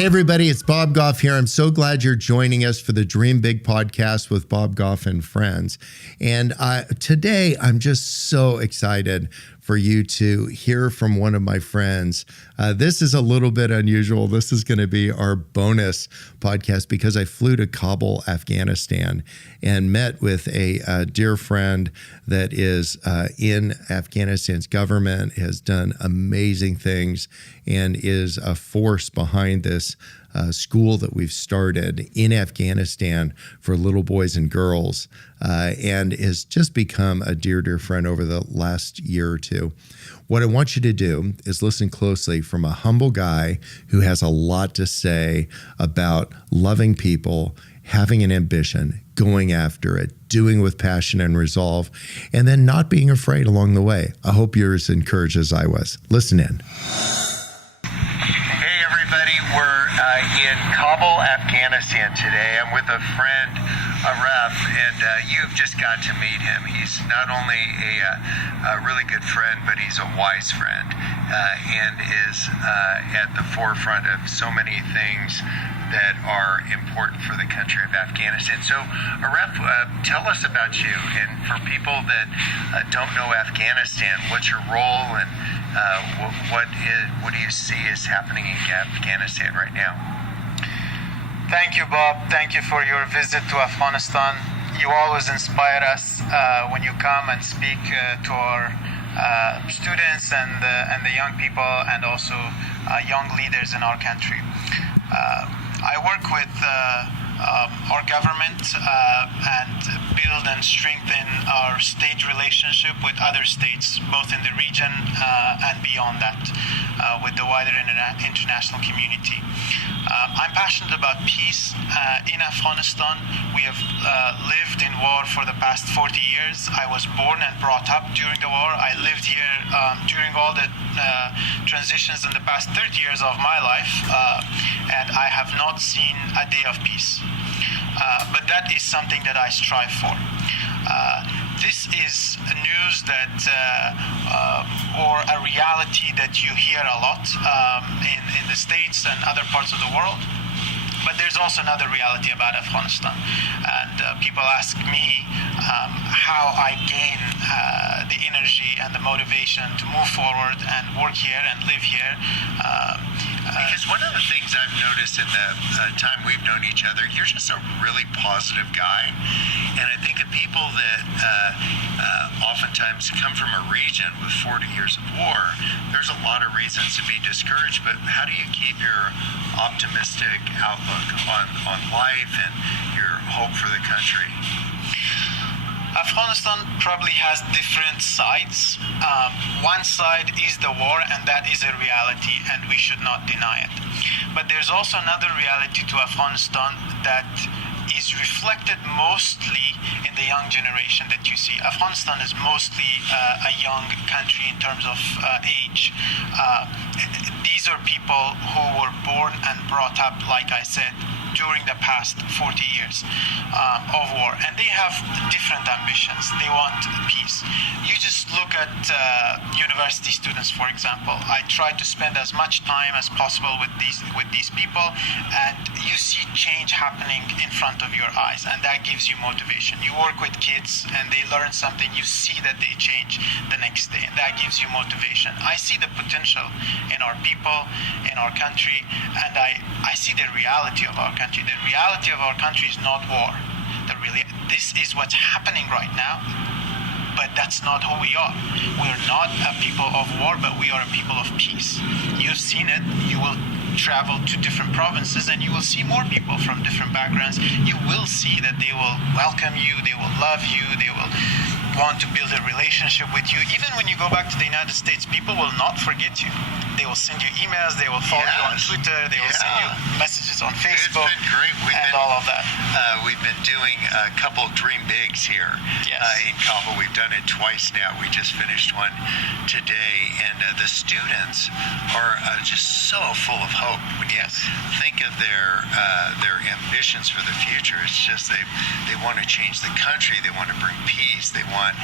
Hey, everybody, it's Bob Goff here. I'm so glad you're joining us for the Dream Big podcast with Bob Goff and friends. And today, I'm just so excited for you to hear from one of my friends. This is a little bit unusual. This is going to be our bonus podcast because I flew to Kabul, Afghanistan, and met with a dear friend that is in Afghanistan's government, has done amazing things, and is a force behind this school that we've started in Afghanistan for little boys and girls, and has just become a dear, dear friend over the last year or two. What I want you to do is listen closely from a humble guy who has a lot to say about loving people, having an ambition, going after it, doing with passion and resolve, and then not being afraid along the way. I hope you're as encouraged as I was. Listen in. Hey, everybody. We're in Kabul, Afghanistan today. I'm with a friend, Aref, and you've just got to meet him. He's not only a really good friend, but he's a wise friend and is at the forefront of so many things that are important for the country of Afghanistan. So, Aref, tell us about you. And for people that don't know Afghanistan, what's your role and what do you see is happening in Afghanistan right now? Thank you, Bob. Thank you for your visit to Afghanistan. You always inspire us when you come and speak to our students and the young people and also young leaders in our country. I work with our government and build and strengthen our state relationship with other states, both in the region and beyond that, with the wider international community. I'm passionate about peace in Afghanistan. We have lived in war for the past 40 years. I was born and brought up during the war. I lived here during all the transitions in the past 30 years of my life, and I have not seen a day of peace. But that is something that I strive for. This is news that, or a reality that you hear a lot in the States and other parts of the world. But there's also another reality about Afghanistan. And people ask me how I gain the energy and the motivation to move forward and work here and live here. Because one of the things I've noticed in the time we've known each other, you're just a really positive guy. And I think of people that oftentimes come from a region with 40 years of war, there's a lot of reasons to be discouraged, but how do you keep your optimistic outlook on life and your hope for the country? Afghanistan probably has different sides. One side is the war, and that is a reality, and we should not deny it. But there's also another reality to Afghanistan that is reflected mostly in the young generation that you see. Afghanistan is mostly a young country in terms of age. These are people who were born and brought up, like I said, during the past 40 years of war. And they have different ambitions. They want peace. You just look at university students, for example. I try to spend as much time as possible with these people, and you see change happening in front of your eyes, and that gives you motivation. You work with kids and they learn something, you see that they change the next day, and that gives you motivation. I see the potential in our people, in our country, and I see the reality of our country. The reality of our country is not war. This is what's happening right now, but that's not who we are. We're not a people of war, but we are a people of peace. You've seen it. You will travel to different provinces and you will see more people from different backgrounds. You will see that they will welcome you, they will love you, they will want to build a relationship with you. Even when you go back to the United States, people will not forget you. They will send you emails, they will follow you on Twitter, they will send you messages us on Facebook. It's been great. All of that. We've been doing a couple Dream Bigs here in Kabul. We've done it twice now. We just finished one today, and the students are just so full of hope. When you think of their ambitions for the future, it's just they want to change the country. They want to bring peace. They want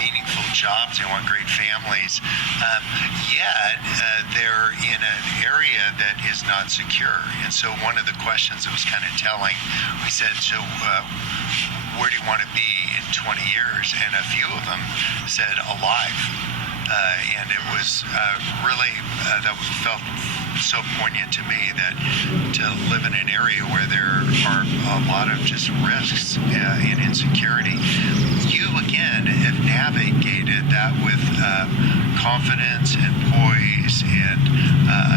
meaningful jobs. They want great families. Yet they're in an area that is not secure. And so one of the questions that was kind of telling, we said, so where do you want to be in 20 years? And a few of them said alive. And it was really, that felt so poignant to me, that to live in an area where there are a lot of just risks and insecurity. You, again, have navigated that with confidence and poise and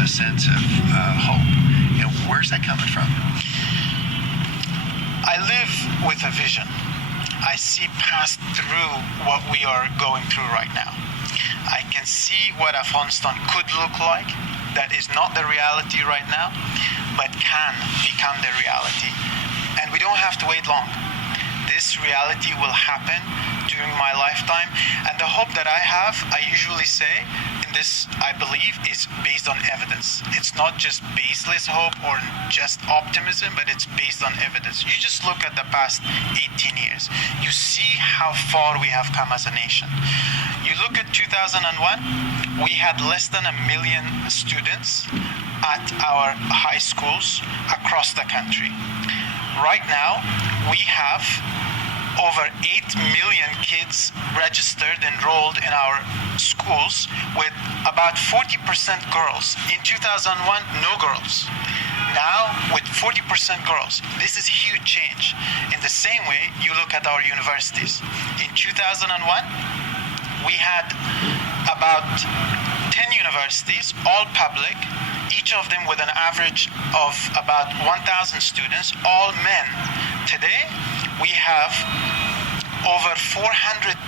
a sense of hope. And where's that coming from? I live with a vision. I see past through what we are going through right now. I can see what Afghanistan could look like. That is not the reality right now, but can become the reality. And we don't have to wait long. This reality will happen during my lifetime. And the hope that I have, I usually say, in this, I believe, is based on evidence. It's not just baseless hope or just optimism, but it's based on evidence. You just look at the past 18 years. You see how far we have come as a nation. You look at 2001, we had less than 1 million students at our high schools across the country. Right now, we have over 8 million kids registered, enrolled in our schools, with about 40% girls. In 2001, no girls. Now, with 40% girls. This is a huge change. In the same way, you look at our universities. In 2001, we had about 10 universities, all public, each of them with an average of about 1,000 students, all men. Today, we have over 400,000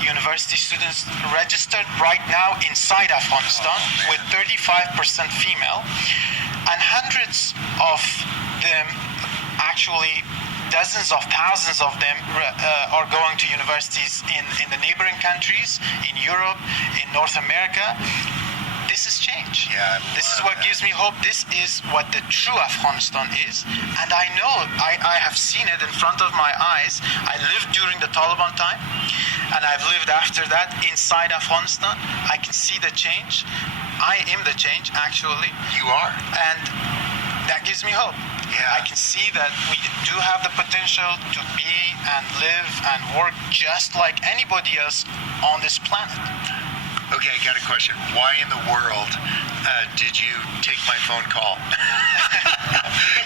university students registered right now inside Afghanistan, with 35% female, and hundreds of them, actually dozens of thousands of them, are going to universities in the neighboring countries, in Europe, in North America. This is change. This is what gives me hope. This is what the true Afghanistan is. And I know, I have seen it in front of my eyes. I lived during the Taliban time, and I've lived after that inside Afghanistan. I can see the change. I am the change, actually. You are. And that gives me hope. I can see that we do have the potential to be and live and work just like anybody else on this planet. Okay, I got a question. Why in the world did you take my phone call?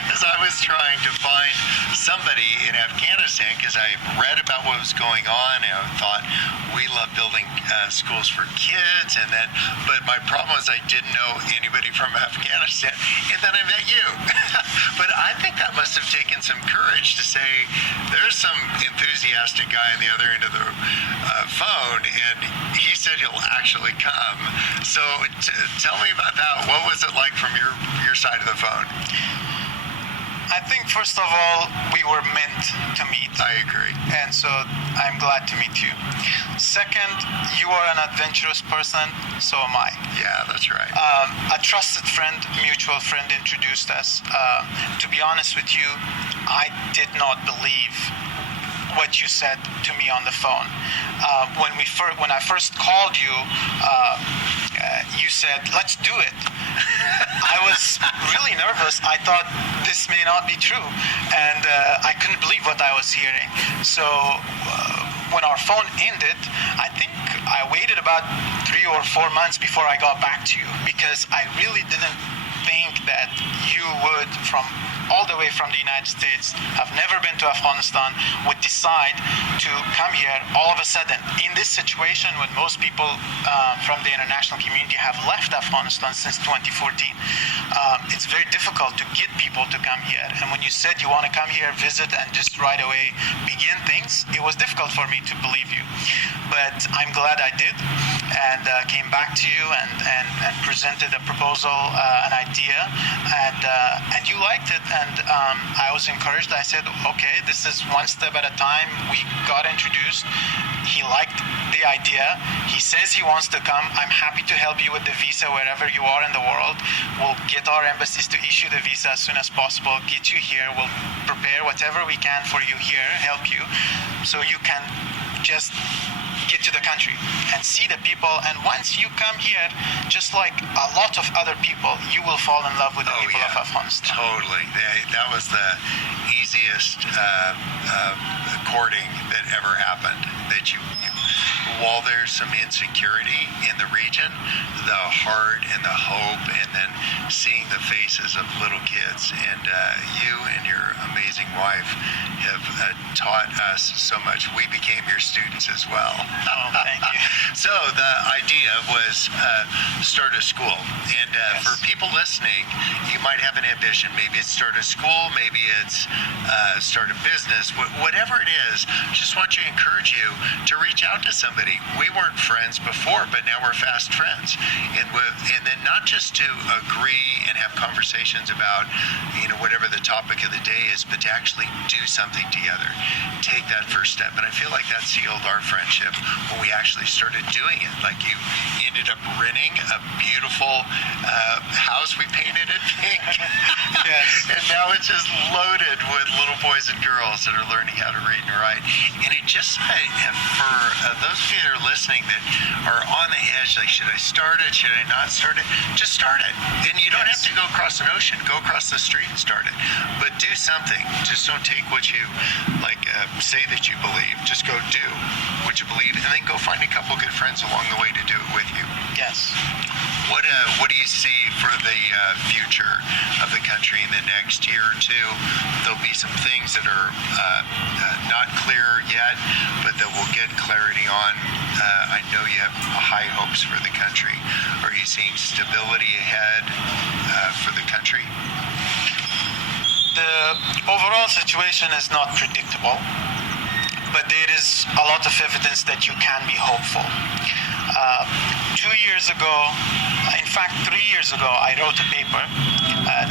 Because I was trying to find somebody in Afghanistan, because I read about what was going on, and I thought, we love building schools for kids, but my problem was I didn't know anybody from Afghanistan, and then I met you. But I think that must have taken some courage to say, there's some enthusiastic guy on the other end of the phone, and he said he'll actually come. So tell me about that. What was it like from your side of the phone? I think, first of all, we were meant to meet. I agree. And so I'm glad to meet you. Second, you are an adventurous person, so am I. Yeah, that's right. A trusted friend, mutual friend, introduced us. To be honest with you, I did not believe what you said to me on the phone. When I first called you, you said, let's do it. I was really nervous. I thought this may not be true, and I couldn't believe what I was hearing. So when our phone ended, I think I waited about 3 or 4 months before I got back to you, because I really didn't think that you would, from all the way from the United States, have never been to Afghanistan, would decide to come here all of a sudden. In this situation, when most people from the international community have left Afghanistan since 2014, it's very difficult to get people to come here. And when you said you want to come here, visit, and just right away begin things, it was difficult for me to believe you. But I'm glad I did, and came back to you and presented a proposal, an idea, and you liked it, and I was encouraged. I said, okay, this is one step at a time. We got introduced. He liked the idea. He says he wants to come. I'm happy to help you with the visa wherever you are in the world. We'll get our embassies to issue the visa as soon as possible, get you here. We'll prepare whatever we can for you here, help you, so you can just get to the country and see the people. And once you come here, just like a lot of other people, you will fall in love with the people of Afghanistan. Totally. That was the easiest courting that ever happened. That you, while there's some insecurity in the region, the heart and the hope, and then seeing the faces of little kids, and you and your amazing wife have taught us so much. We became your students as well. Oh, thank you. So the idea was start a school, and Yes. for people listening, you might have an ambition. Maybe it's start a school, maybe it's start a business, whatever it is. Just want to encourage you to reach out to somebody. We weren't friends before, but now we're fast friends, and then not just to agree and have conversations about whatever the topic of the day is, but to actually do something together. Take that first step, and I feel like that sealed our friendship when we actually started doing it. Like, you ended up renting a beautiful house. We painted it pink. Yes. And now it's just loaded with little boys and girls that are learning how to read and write. And it just, for those of you that are listening that are on the edge, like, should I start it? Should I not start it? Just start it. And you don't have to go across an ocean. Go across the street and start it. But do something. Just don't take what you, say that you believe. Just go do what you believe, and then go find a couple good friends along the way to do it with you. Yes. What do you see for the future of the country in the next year or two? There'll be some things that are not clear yet, but that we'll get clarity on. I know you have high hopes for the country. Are you seeing stability ahead for the country? The overall situation is not predictable, but there is a lot of evidence that you can be hopeful. 2 years ago, in fact 3 years ago, I wrote a paper,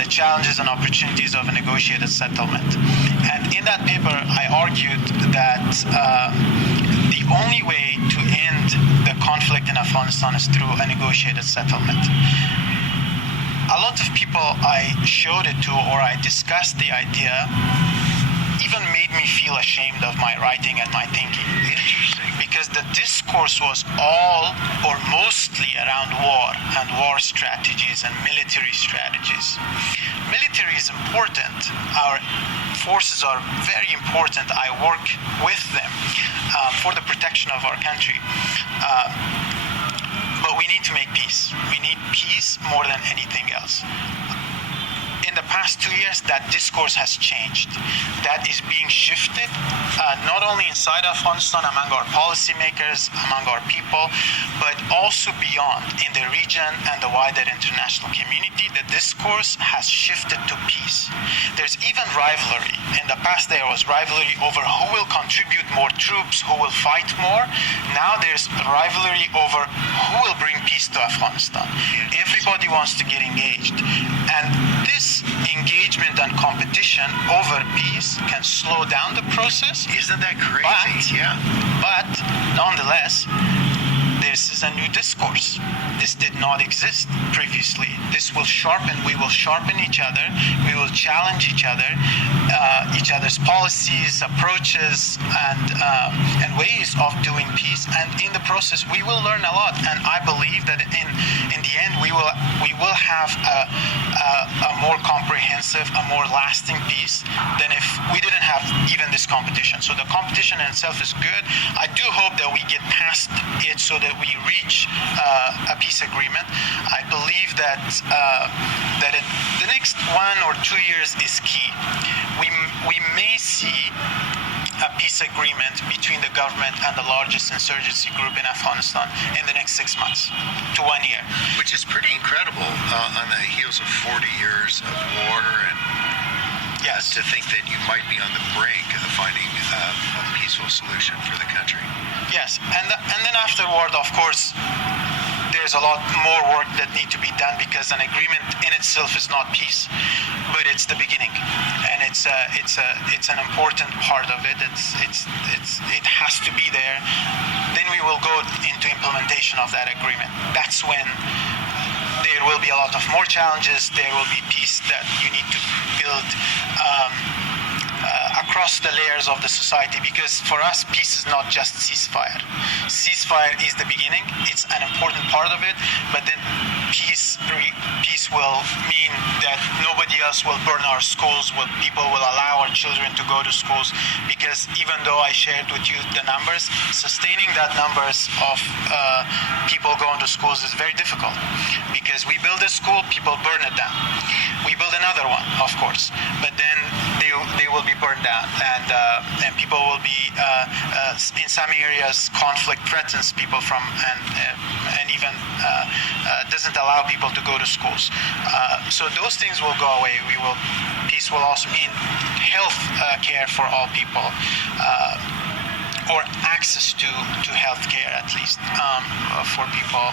The Challenges and Opportunities of a Negotiated Settlement. And in that paper, I argued that the only way to end the conflict in Afghanistan is through a negotiated settlement. A lot of people I showed it to, or I discussed the idea, even made me feel ashamed of my writing and my thinking. Interesting. Because the discourse was all or mostly around war and war strategies and military strategies. Military is important. Our forces are very important. I work with them for the protection of our country. But we need to make peace. We need peace more than anything else. In the past 2 years, that discourse has changed. That is being shifted, not only inside Afghanistan, among our policymakers, among our people, but also beyond, in the region and the wider international community. The discourse has shifted to peace. There's even rivalry. In the past, there was rivalry over who will contribute more troops, who will fight more. Now there's rivalry over who will bring peace to Afghanistan. Everybody wants to get engaged. And this engagement and competition over peace can slow down the process. Isn't that crazy? But nonetheless, this is a new discourse. This did not exist previously. This will sharpen, we will sharpen each other, we will challenge each other, each other's policies, approaches, and ways of doing peace. And in the process, we will learn a lot. And I believe that in the end, we will have a more comprehensive, a more lasting peace than if we didn't have even this competition. So the competition in itself is good. I do hope that we get past it so that we reach a peace agreement. I believe that that in the next 1 or 2 years is key. We may see a peace agreement between the government and the largest insurgency group in Afghanistan in the next 6 months to 1 year. Which is pretty incredible on the heels of 40 years of war, and Yes. to think that you might be on the brink of finding a peaceful solution for the country. Yes, and then afterward, of course, there's a lot more work that need to be done, because an agreement in itself is not peace, but it's the beginning, and it's an important part of it. It has to be there. Then we will go into implementation of that agreement. That's when there will be a lot of more challenges. There will be peace that you need to build across the layers of the society, because for us, peace is not just ceasefire. Ceasefire is the beginning. It's an important part of it, but then peace will mean that nobody else will burn our schools, people will allow our children to go to schools, because even though I shared with you the numbers, sustaining that numbers of people going to schools is very difficult, because we build a school, people burn it down. We build another one, of course, but then they will be burned down, and people will be in some areas conflict threatens people from and even doesn't allow people to go to schools. So those things will go away. Peace will also mean health care for all people, or access to health care at least for people,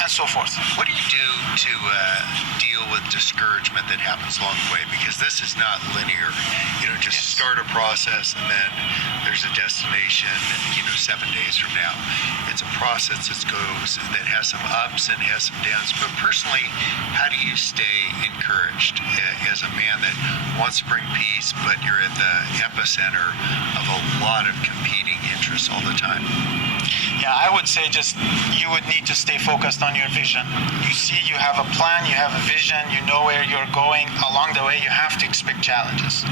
and so forth. What do you do to deal with discouragement that happens along the way? Because this is not linear. Just Yes. start a process and then there's a destination, 7 days from now. It's a process that has some ups and has some downs. But personally, how do you stay encouraged as a man that wants to bring peace, but you're at the epicenter of a lot of competing interests all the time? Yeah, I would say just you would need to stay focused on your vision. You have a plan, you have a vision, you know where you're going. Along the way, you have to expect challenges.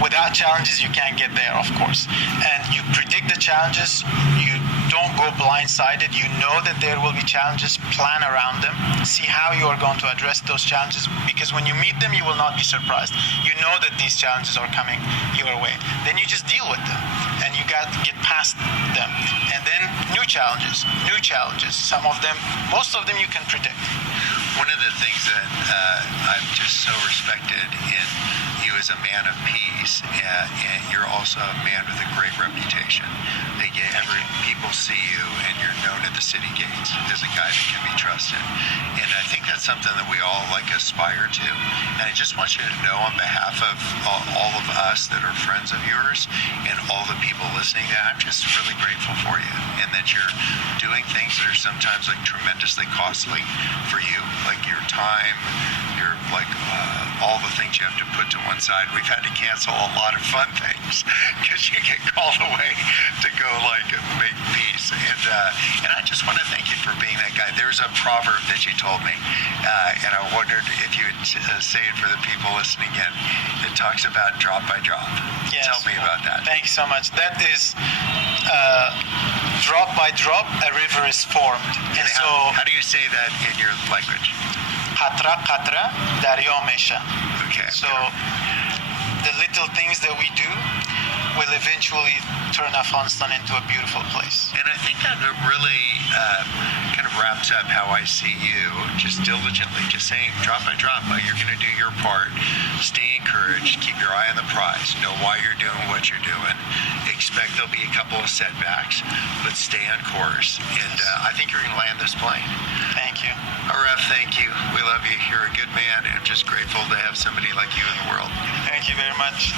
Without challenges, you can't get there, of course. And you predict the challenges. You don't go blindsided. You know that there will be challenges. Plan around them. See how you are going to address those challenges, because when you meet them, you will not be surprised. You know that these challenges are coming your way. Then you just deal with them, and you got to get past them. And then new challenges. Most of them you can predict. One of the things that I've just so respected in you as a man of peace, and you're also a man with a great reputation. People see you, and you're known at the city gates as a guy that can be trusted. And I think that's something that we all aspire to. And I just want you to know, on behalf of all of us that are friends of yours and all the people listening, that I'm just really grateful for you, and that you're doing things that are sometimes tremendously costly for you, like your time, your all the things you have to put to one side. We've had to cancel a lot of fun things because you get called away to go make peace. And I just want to thank you for being that guy. There's a proverb that you told me, and I wondered if you would say it for the people listening in. It talks about drop by drop. Yes. Tell me about that. Thank you so much. That is drop by drop, a river is formed. And How do you say that in your language? Qatra qatra darya mesha. Okay. So the little things that we do will eventually turn Afghanistan into a beautiful place. And I think that really kind of wraps up how I see you, just diligently, just saying drop by drop, you're going to do your part. Stay encouraged, keep your eye on the prize, know why you're doing what you're doing. Expect there'll be a couple of setbacks, but stay on course. And I think you're going to land this plane. Thank you. Aref, thank you. We love you. You're a good man, and I'm just grateful to have somebody like you in the world. Thank you very much.